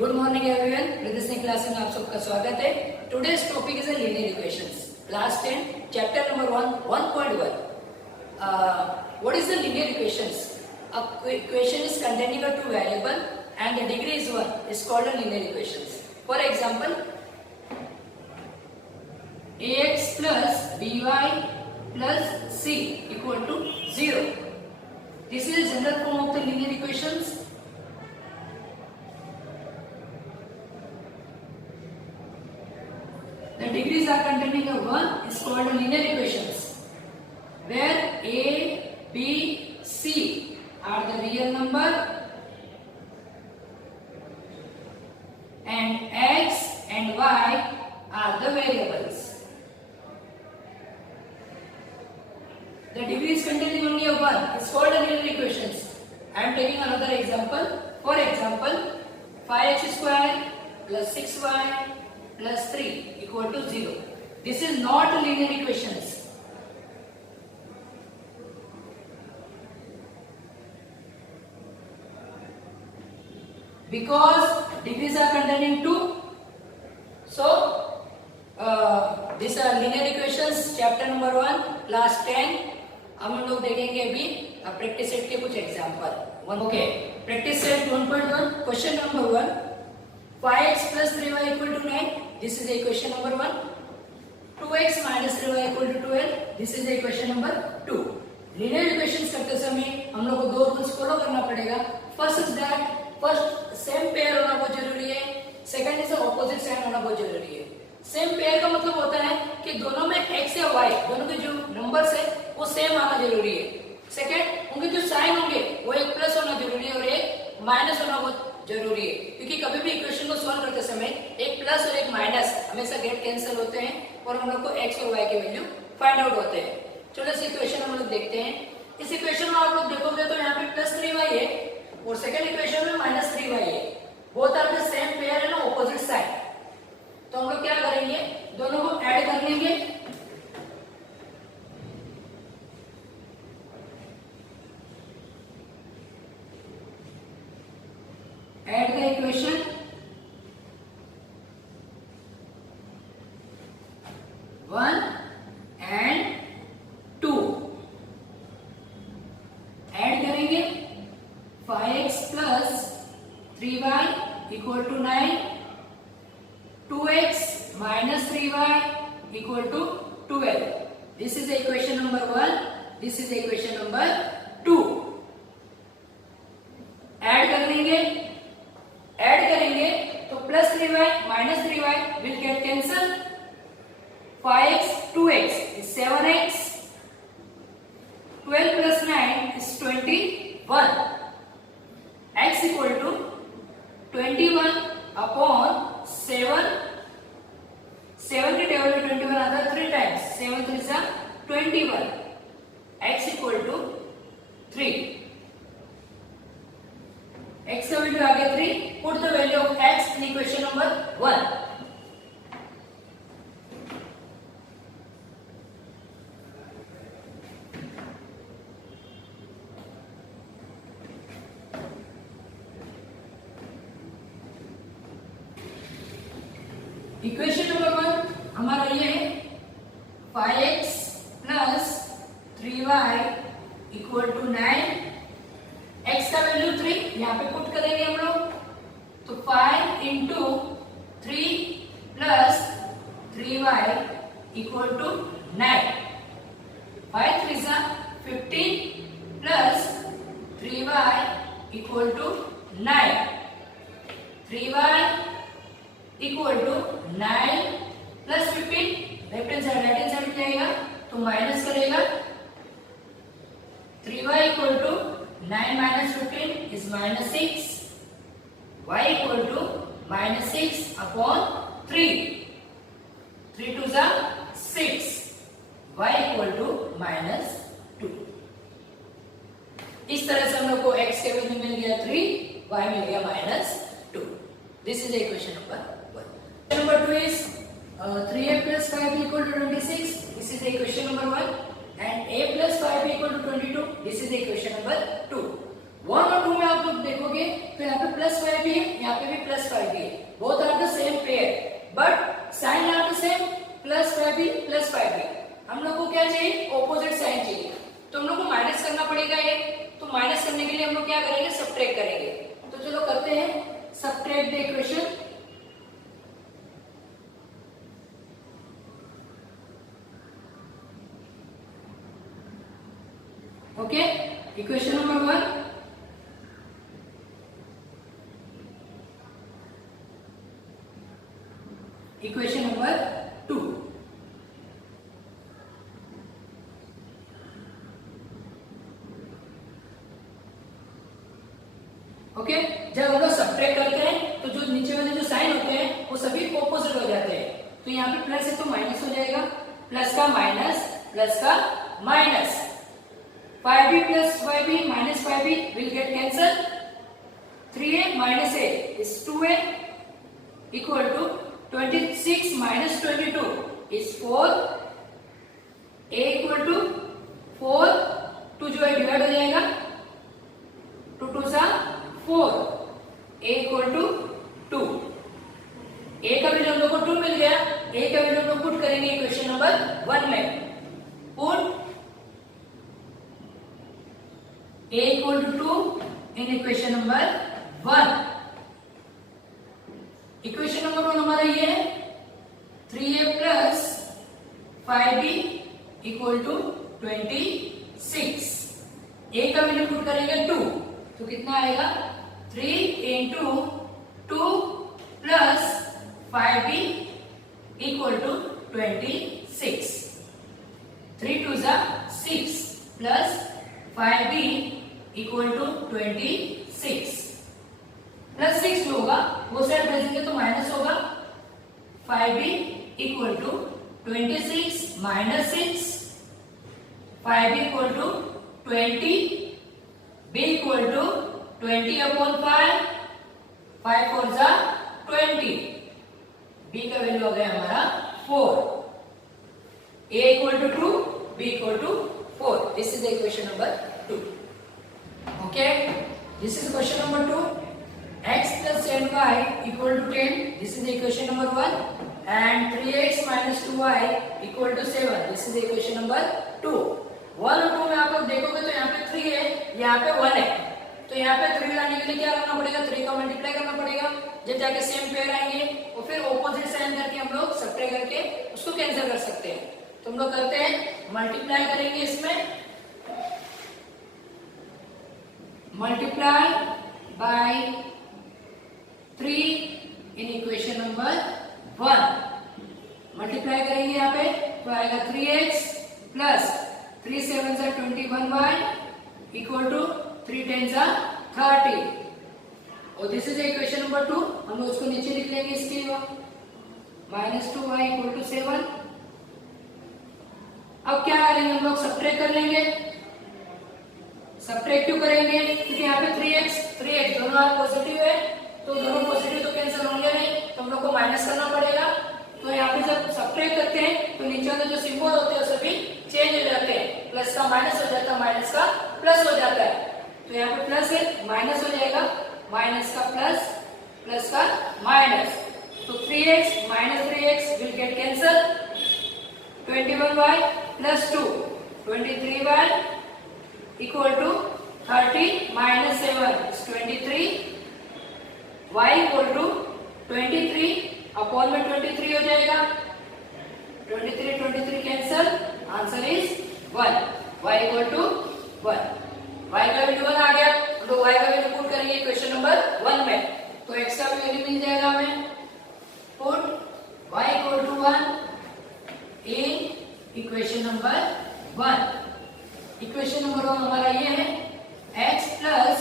Good morning everyone, प्रदर्शनी class में आप सबका स्वागत है। Today's topic is linear equations, class 10, chapter number 1.1. What is the linear equations? A equation is containing a two variable and the degree is 1 is called a linear equations. For example, ax plus by plus c equal to 0. This is a general form of the linear equations. The degrees are containing a 1 is called a linear equations, where a, b, c are the real number and x and y are the variables. The degree is containing only a 1 is called a linear equations. I am taking another example. For example, 5x square plus 6y plus 3 equal to 0. This is not linear equations. Because degrees are containing 2. So, these are linear equations, chapter number 1, class 10. हम लोग देखेंगे अभी practice set के कुछ example. Okay, practice set 1.1, question number 1. 5x plus 3y equal to 9. This is equation number 1. 2x minus 3y equal to 12. This is equation number 2. Linear equations करते समय हम लोग को दो रूल्स फॉलो करना पड़ेगा. First is that first sem pair होना बहुत जरूरी है. सेकंड इज ऑपोजिट साइन होना बहुत जरूरी है. सेम पेयर का मतलब होता है कि दोनों में x या y दोनों के जो नंबर्स है वो सेम आना जरूरी है. सेकंड, उनके जो साइन होंगे वो एक प्लस होना जरूरी है और एक माइनस होना बहुत जरूरी है, क्योंकि कभी भी इक्वेशन को सॉल्व करते समय एक प्लस और एक माइनस हमेशा गेट कैंसिल होते हैं और हम लोग को x और y के वैल्यू फाइंड आउट होते हैं. चलो इस इक्वेशन हम लोग देखते हैं. इस इक्वेशन में आप लोग देखोगे तो यहाँ पे प्लस 3y है और सेकंड इक्वेशन में माइनस 3y है. Both are the same pair है ना, ऑपोजिट साइड. तो हम लोग क्या करेंगे, दोनों को ऐड कर लेंगे. Add the equation. One and 2 add करेंगे. 5x plus 3y equal to 9. 2x minus 3y equal to 12. This is equation number 1. This is equation number 2. Add कर लेंगे. ऐड करेंगे तो plus 3y minus 3y will get cancel. 5x 2x is 7x. 12 plus 9 is 21. X equal to 21 upon 7. 7 के table में 21 आता है 3 times. 7 3 is 21. X equal to 3. X का value आ गया 3. Put the value of x in equation number 1. Equation number 1 हमारा ये है 5x plus 3y equal to 9. x का वैल्यू 3 यहाँ पे पुट करेंगे हम लोग. तो 5 into 3 plus 3y equal to 9. 5 3 is 15 plus 3y equal to 9. 3y equal to 9 plus 15. Left hand side right hand side में जाएगा तो माइनस करेगा. 3y equal to 9 minus 15 is minus 6. y equal to minus 6 upon 3. 3 2 is 6. y equal to minus 2. इस तरह से हम लोग को x के वैल्यू मिल गया 3, y मिल गया minus 2. This is equation number 1. Number 2 is 3a plus 5 equal to 26. This is equation number 1. And a plus 5 equal to 22. This is equation number 2. 1 और 2 में आप लोग देखोगे तो यहाँ पे +5 भी है, यहाँ पे भी +5 5b. Both are the same pair, but sign are the same, plus 5b plus 5b. हम लोग को क्या चाहिए? ऑपोजिट साइन चाहिए, तो हम लोग को माइनस करना पड़ेगा ये। तो माइनस करने के लिए हम लोग क्या करेंगे? सब्ट्रैक्ट करेंगे। तो चलो करते हैं, subtract the equation. Okay, equation number 1, equation number 2। Okay, जब हम लोग सब्ट्रैक्ट करते हैं तो जो नीचे वाले जो साइन होते हैं वो सभी ऑपोजिट हो जाते हैं। तो यहाँ पे प्लस है तो माइनस हो जाएगा, प्लस का माइनस, प्लस का minus. 5b plus 5b minus 5b will get cancelled. 3a minus a is 2a equal to 26 minus 22 is 4. a equal to 4, 2 जो है डिवाइड हो जाएगा, 2 2 सा 4, a equal to 2। a का वैल्यू हम लोग को 2 मिल गया। a का वैल्यू हम लोग पुट करेंगे इक्वेशन नंबर 1 में। Put a equal to 2 in equation number 1। Equation number 1 हमारा ये है 3a plus 5b equal to 26। a का वैल्यू पुट करेंगे 2, तो कितना आएगा? 3 into 2 plus 5b equal to 26। 3 2 जा 6 plus 5b equal to 26। Plus 6 जो होगा वो साइड भेजेंगे तो माइनस होगा। 5b equal to 26 minus 6, 5b equal to 20, b equal to 20 upon 5, 5 4 जा 20, b का वैल्यू हो गया हमारा 4। a equal to 2, b equal to 4। This is the equation number 2. Okay, this is question number 2. x plus 10y equal to 10. This is the equation number 1. And 3x minus 2y equal to 7. This is the equation number 2. 1 और 2 में आप लोग देखोगे तो यहाँ पे 3 है, यहाँ पे 1 है। तो यहाँ पे 3 लाने के लिए क्या करना पड़ेगा? 3 का मल्टीप्लाई करना पड़ेगा। जब जाके सेम पेयर आएंगे और फिर ऑपोजिट साइन करके हम लोग सब्ट्रैक्ट करके उसको कैंसिल कर सकते हैं। तो हम लोग करते हैं, मल्टीप्लाई करेंगे इसमें, multiply by 3 in equation number 1। Multiply करेंगे यहाँ पे तो आएगा 3x प्लस 3 7 जा 21y इक्वल टू 3 10 जा 30। और दिस इज इक्वेशन नंबर 2। हम लोग उसको नीचे लिख लेंगे इसके माइनस 2y इक्वल टू 7। अब क्या करेंगे? हम लोग सब्ट्रैक्ट कर लेंगे। सब्ट्रैक्ट क्यों करेंगे? क्योंकि यहाँ पे 3x दोनों पॉजिटिव है, तो दोनों पॉजिटिव तो कैंसिल होंगे नहीं, तो हम लोग को माइनस करना पड़ेगा। तो यहाँ पे जब सब्ट्रैक्ट करते हैं तो नीचे वाले जो सिंबल होते हैं सभी चेंज हो जाते हैं। प्लस का माइनस हो जाता है, माइनस का प्लस हो जाता है। तो यहाँ पे प्लस है, माइनस हो जाएगा, माइनस का प्लस, प्लस का माइनस। तो 3x minus 3x will get cancelled। 21y plus 2, 23y equal to 30 minus 7 is 23। y equal to 23 upon में 23 हो जाएगा। 23 cancel, answer is 1। y equal to 1। y का वैल्यू 1 आ गया, तो y का वैल्यू पुट करेंगे क्वेश्चन नंबर 1 में, तो x का वैल्यू मिल जाएगा हमें। Put y equal to 1 in equation number 1। Equation number 1 हमारा ये है x plus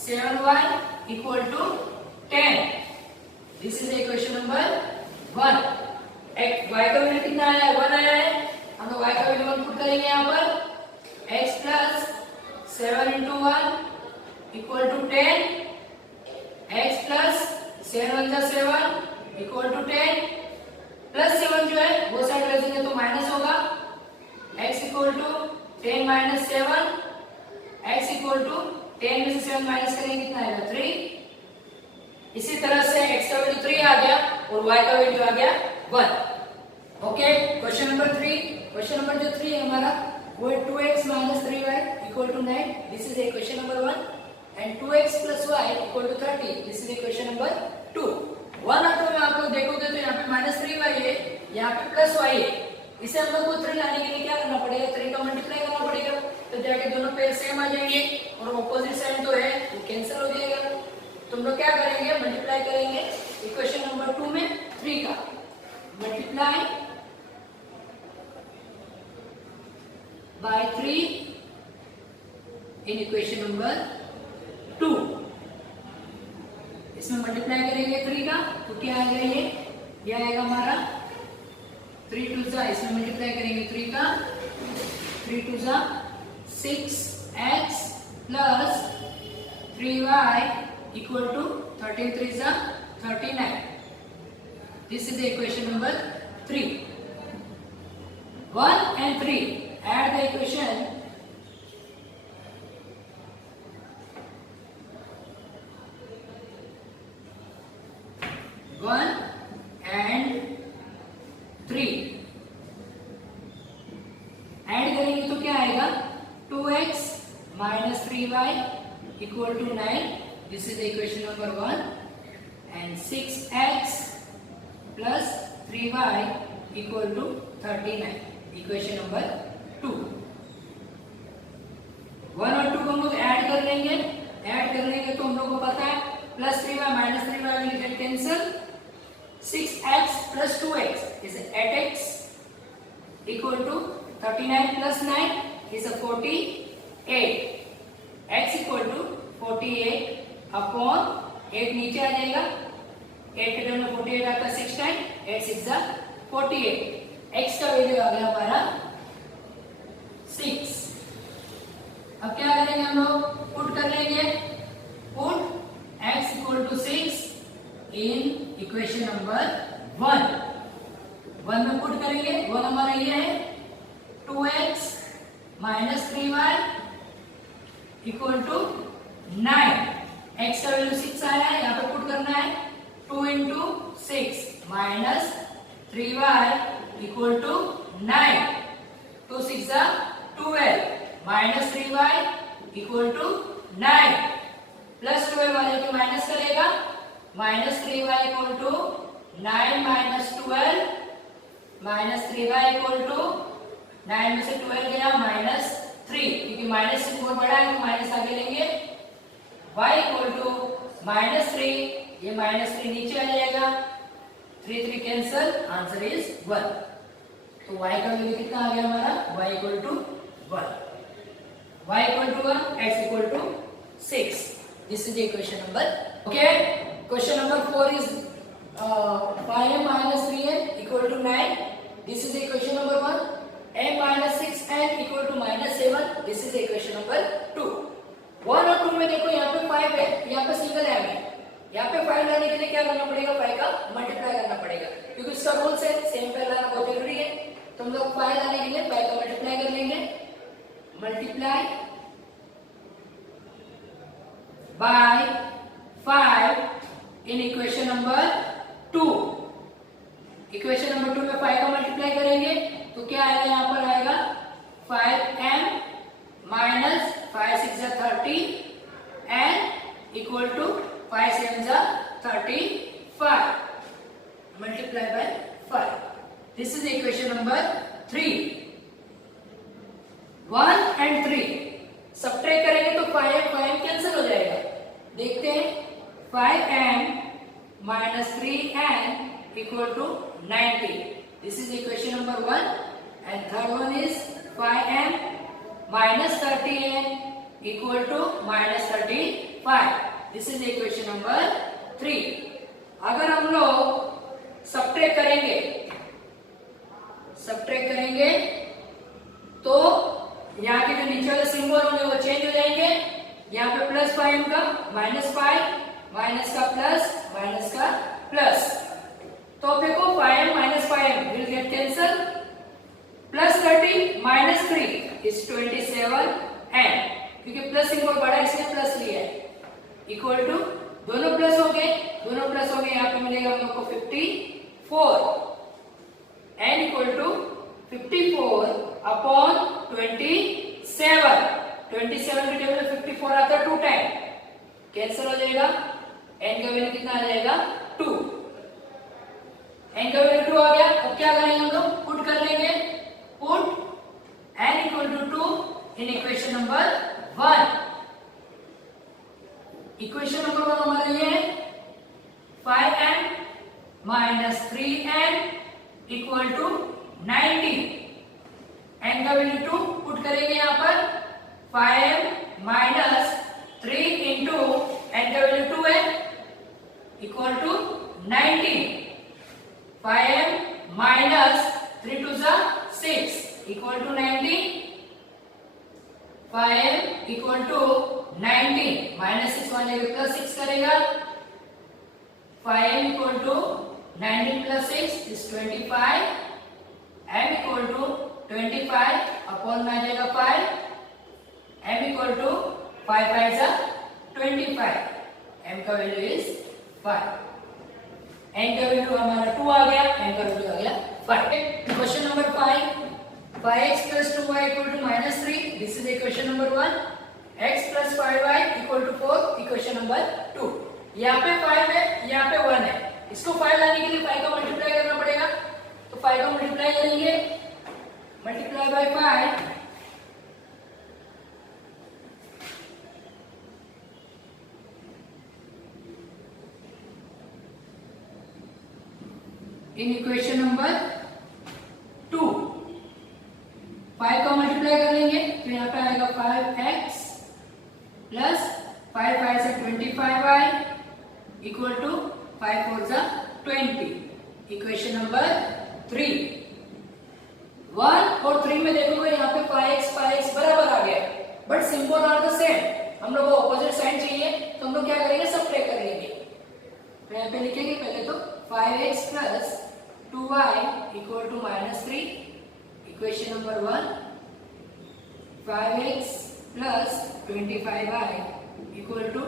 7y equal to 10। This is equation number 1। y का वैल्यू कितना आया है? 1 आया है। हम लोग y का वैल्यू 1 पुट करेंगे यहाँ पर। x plus 7 into 1 equal to 10। x plus 7 जा 7 equal to 10। प्लस 7 जो है वो साइड भेजेंगे तो माइनस होगा। x equal to 10 minus 7। x equal to 10 में से 7 माइनस करेंगे कितना आएगा? 3 इसी तरह से x का वैल्यू 3 आ गया और y का वैल्यू आ गया 1। Okay, question number 3, question number जो 3 है हमारा वो है 2x minus 3y equal to 9। This is equation number 1 and 2x plus y equal to 30। This is equation number 2। 1 और 2 में आप लोग देखोगे तो यहाँ पे -3y है, यहाँ पे +y है। इसे हम लोग को 3 लाने के लिए क्या करना पड़ेगा, 3 का मल्टीप्लाई करना पड़ेगा, तो जाके दोनों पेयर सेम आ जाएंगे और ऑपोजिट साइन तो है वो कैंसिल हो जाएगा। तुम लोग क्या करेंगे, मल्टीप्लाई करेंगे इक्वेशन नंबर 2 में 3 का multiply by 3 in equation number 2। इसमें मल्टीप्लाई करेंगे 3 का तो क्या आएगा, ये आएगा हमारा 3 2 जा, इसमें मल्टीप्लाई करेंगे 3 का 3 2 जा 6x plus 3y equal to 13 3 जा 39। This is the equation number 3। 1 and 3 add the equation 1 and 3 add करेंगे तो क्या आएगा, 2x minus 3y equal to 9। This is the equation number 1 and 6x plus 3y equal to 39। Equation number 2। 1 और 2 को हम लोग add कर लेंगे तो हम लोग को पता है +3y minus 3y will get cancel। 6x plus 2x is 8x equal to 39 plus 9 is a 48। x equal to 48 upon 8 नीचे आ जाएगा, 8 के टर्म में 48 आता है 6 टाइम, 8 6 जा 48। x का वैल्यू आ गया हमारा 6। अब क्या करेंगे हम लोग, पुट कर लेंगे, put x equal to 6 in equation number 1 में पुट करेंगे। 1 हमारा ये है 2x minus 3y equal to 9। x का वैल्यू 6 आया है, यहाँ पे पुट करना है 2 into 6 minus 3y equal to 9। 2 6 are 12 minus 3y equal to 9 plus 12 वाले को माइनस करेगा, minus 3y equal to 9 minus 12 minus 3y equal to 9 में से 12 गया -3, क्योंकि माइनस से बहुत बड़ा है तो माइनस आगे लेंगे। y equal to -3, ये -3 नीचे आ जाएगा, 3 3 कैंसिल, आंसर इज 1। तो y का वैल्यू कितना आ गया हमारा, y equal to 1। y equal to 1, x equal to 6। This is the equation number। Okay, question number 4 is 5m minus 3n equal to 9। This is the equation number 1। m minus 6n equal to -7। This is the equation number 2। 1 और 2 में देखो यहाँ पे 5 है, यहाँ पे single है, हमें यहाँ पे 5 लाने के लिए क्या करना पड़ेगा, 5 का मल्टीप्लाई करना पड़ेगा, क्योंकि इसका रूल है सेम पे लाना बहुत जरूरी है। तो हम लोग 5 लाने के लिए 5 का मल्टीप्लाई कर लेंगे, multiply by 5 in equation number 2। Equation number 2 में 5 का मल्टीप्लाई करेंगे तो क्या आएगा, यहाँ पर आएगा 5m minus 5 6 जा 30 and equal to 5 7 जा 35 multiply by 5। This is equation number 3। 1 and 3 subtract करेंगे तो 5m कैंसिल हो जाएगा। देखते हैं, 5m minus 3n equal to 90। This is equation number 1 and third one is 5m minus 30n equal to -35। This is equation number 3। अगर हम लोग subtract करेंगे तो यहाँ के जो नीचे वाले सिंबल होंगे वो चेंज हो जाएंगे। यहाँ पे +5m का -5, माइनस का प्लस, माइनस का प्लस, तो देखो 5m minus 5m will get cancel। +30 minus 3 is 27n, क्योंकि प्लस सिंबल बड़ा है इसलिए प्लस लिया है, इक्वल टू दोनों प्लस हो गए, दोनों प्लस हो गया, यहाँ पे मिलेगा हम लोग को 54, n इक्वल टू 54 अपॉन 27, 27 के टेबल में 54 आता है 2 टाइम, कैंसिल हो जाएगा, n का वैल्यू कितना आ जाएगा 2, n का वैल्यू 2 आ गया। अब क्या करेंगे हम लोग, पुट कर लेंगे, put n equal to 2 in equation number 1। Equation number 1 हमारा ये है 5n minus 3n equal to 90, n का वैल्यू 2 पुट करेंगे यहाँ पर, 5m माइनस 3 इंटू n का वैल्यू 2 है equal to 90, 5m minus 3 two 6 equal to 90, 5m equal to 90 minus 6 वाले प्लस 6 करेगा, 5m equal to 19 plus 6 is 25, m equal to 25 upon में आ जाएगा 5, m इक्वल टू 5 5 जा 25, m का वैल्यू इज 5, n का value हमारा 2 आ गया, n का वैल्यू आ गया 5। Question number 5, 5x plus 2y equal to minus 3, this is equation number 1, x plus 5y equal to 4, equation number 2। यहाँ पे 5 है, यहाँ पे 1 है, इसको 5 लाने के लिए 5 का मल्टीप्लाई करना पड़ेगा, तो 5 का मल्टीप्लाई करेंगे, multiply by 5, in equation number 2 5 का मल्टीप्लाई कर लेंगे, तो यहाँ पे आएगा 5x प्लस 5 5 से 25y इक्वल टू 5 4 जा 20, इक्वेशन नंबर 3। 1 और 3 में देखोगे यहाँ पे 5x बराबर आ गया, but symbol are the same, हम लोग को ऑपोजिट साइन चाहिए, तो हम लोग क्या करेंगे, सबट्रैक्ट कर लेंगे, तो यहाँ पे लिखेंगे पहले तो 5x plus 2y equal to -3, equation number 1, 5x plus 25y equal to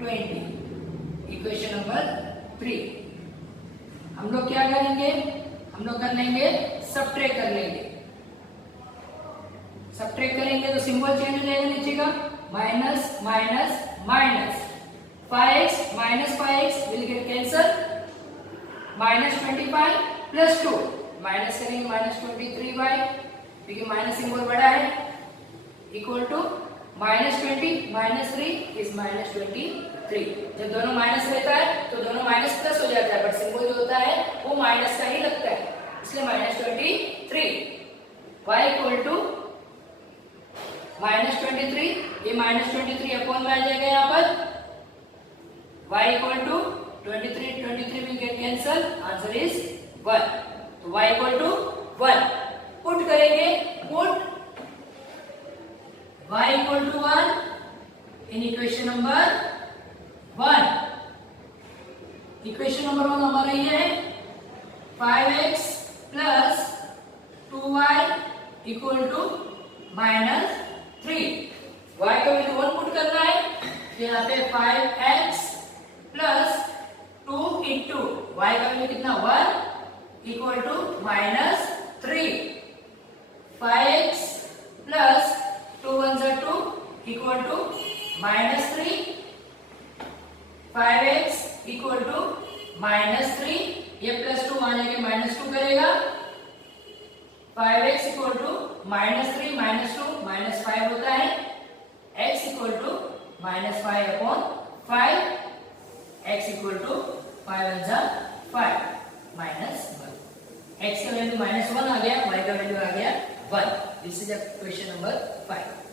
20, equation number 3। हम लोग क्या करेंगे, हम लोग कर लेंगे सबट्रैक्ट कर लेंगे, सबट्रैक्ट करेंगे तो सिंबल चेंज हो जाएगा नीचे का, minus minus minus, 5x minus 5x will get cancel, -25 plus 2 minus करेंगे -23y, क्योंकि माइनस सिंबल बड़ा है, इक्वल टू -20 -3 इज -23। जब दोनों माइनस रहता है तो दोनों माइनस प्लस हो जाता है, बट सिंबल जो होता है वो माइनस का ही लगता है, इसलिए -23, y इक्वल टू -23, ये -23 अपॉन में आ जाएगा यहाँ पर, y equal to 23 will get cancel, answer is 1, तो y इक्वल टू 1 पुट करेंगे, put y equal to 1 in equation number 1। Equation number 1 हमारा ये है 5x plus 2y equal to -3, y का वैल्यू 1 पुट करना है, तो यहाँ पे 5x प्लस 2 इंटू y का वैल्यू कितना 1 इक्वल टू -3, 5x प्लस 2 1 जा 2 equal to -3, 5x equal to -3, ये प्लस 2 आने के -2 करेगा, 5x इक्वल टू -3 -2 -5 होता है, x equal to -5 upon 5, x equal to 5 1 जा 5 -1, x का वैल्यू -1 आ गया, y का वैल्यू आ गया 1। This is question number 5।